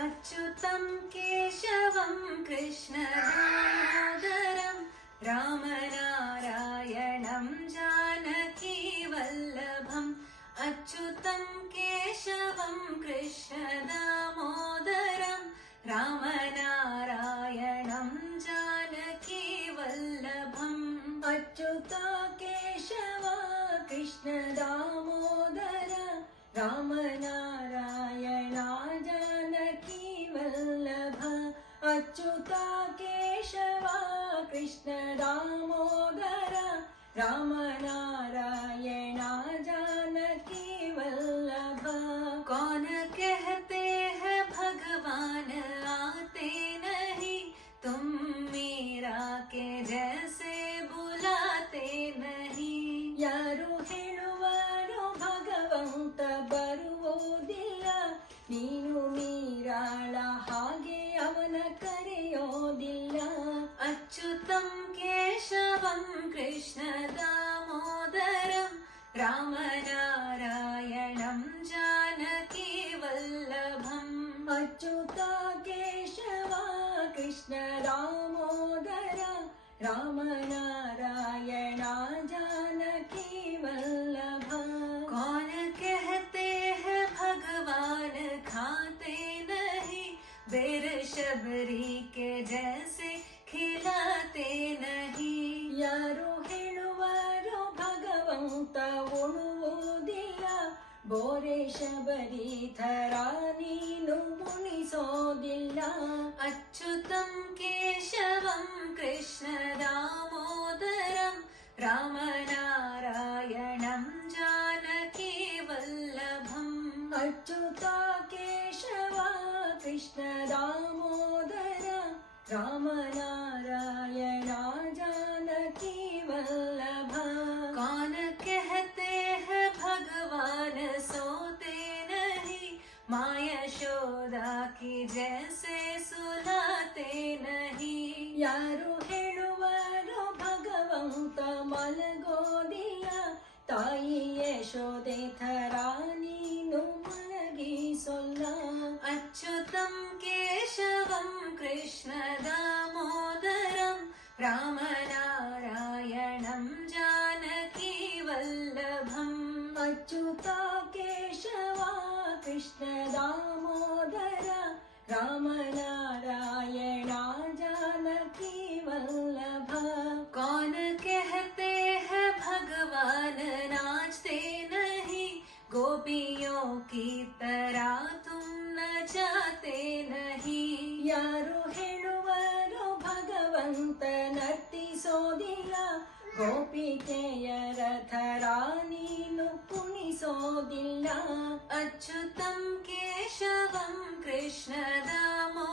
अच्युतं केशवं कृष्णदामोदरं रामनारायणं जानकीवल्लभम् अच्युतं केशवं कृष्णदामोदरं रामनारायणं जानकीवल्लभम् अच्युता केशव कृष्णदामोदर रामनारायणा जानकीवल्लभ अच्युता केशव कृष्णदामोदर रामनारायणा जानकीवल्लभ। कौन कहते हैं भगवान आते नहीं, तुम मीरा के जैसे बुलाते नहीं। यारू हेಳುವರು ಭಗವಂತ ಬರುವುದಿಲ್ಲ, ನೀನು ಮೀರಾಳ ಹಾಗೆ ಅವನ ಕರೆಯೋದಿಲ್ಲ। अच्युतं केशवं कृष्णदामोदरं रामनारायणं जानकीवल्लभम् अच्युता केशव कृष्णदामोदर रामनारायणा जानकीवल्लभ। कौन कहते हैं भगवान खाते नहीं, बेर शबरी के जैसे खिलाते नहीं। यारू ಹೇಳುವರು ಭಗವಂತ ಉಣುವುದಿಲ್ಲ, ಬೋರೆ ಶಬರಿ ಥರ ನೀನು ಉಣಿಸೋದಿಲ್ಲ। अच्युतं केशवं कृष्णदामोदरं रामनारायणं जानकीवल्लभम् अच्युता केशव कृष्णदामोदर रामनारायणा जानकीवल्लभ। कौन कहते हैं भगवान सोते नहीं, माँ यशोदा की जैसे सुलाते नहीं। यारू ಹೇಳುವರು ಭಗವಂತ ಮಲಗೋದಿಲ್ಲ, ತಾಯಿ ಯಶೋದೆ ಥರ ನೀನು ಮಲಗಿಸೋಲ್ಲ। अच्युतं केशवं कृष्णदामोदरं रामनारायणं जानकीवल्लभम् अच्युता केशव कृष्णदामोदर रामनारायणा जानकीवल्लभ। कौन कहते हैं भगवान नाचते नहीं, गोपियों की तरह तुम नचाते नहीं। यारू ಹೇಳುವರು ಭಗವಂತ ನರ್ತಿಸೋದಿಲ್ಲ, ಗೋಪಿಕೆಯರ ಥರ ನೀನು ಕುಣಿಸೋದಿಲ್ಲ। अच्युतं केशवं कृष्णदामोदरं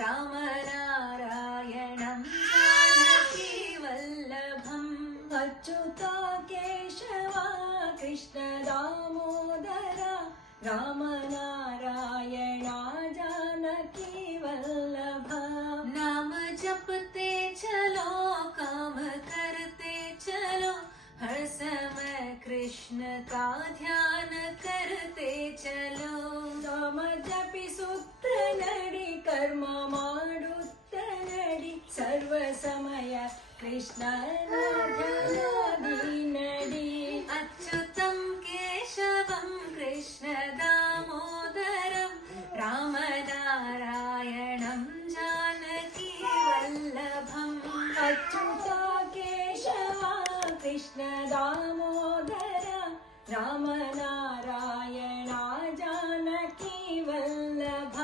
रामनारायणं जानकीवल्लभम् अच्युता केशव कृष्णदामोदर रामनारायणा जानकीवल्लभ। नाम जपते चलो काम करते चलो, हर समय कृष्ण का ध्यान करते चलो। नाम जपिಸುತ್ತ ನಡಿ, ಕರ್ಮ ಮಾಡುತ್ತ ನಡಿ, ಸರ್ವ ಸಮಯ ಕೃಷ್ಣನ ಧ್ಯಾನದಿ ನಡಿ। अच्युतं केशवं कृष्णदामोदरं रामनारायणं जानकीवल्लभम् अच्युता केशव कृष्णदामोदर रामनारायणा जानकीवल्लभ।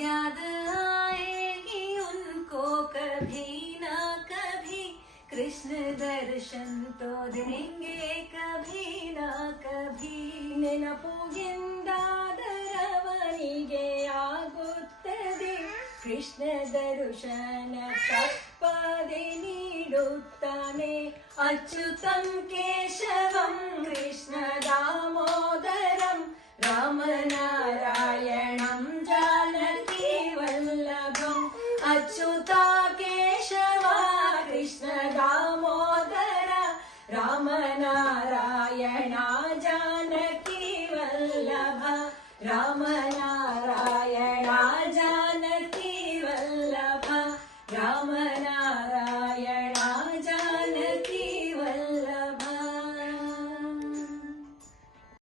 याद आएगी उनको कभी ना कभी, कृष्ण दर्शन तो देंगे कभी ना कभी। ನೆನಪುಗೆಂದಾದರವನಿಗೆ ಆಗುತ್ತದೆ, ಕೃಷ್ಣ ದರ್ಶನ ತಪ್ಪದೆ ನೀಡುತ್ತಾನೆ। ಅಚ್ಯುತಂ ಕೇಶವಂ ಕೃಷ್ಣದಾಮೋದರಂ ರಾಮನಾರಾಯಣಂ जानकीवल्लभम्। अच्युता केशव कृष्णदामोदर रामनारायणा जानकीवल्लभ। रामनारायणा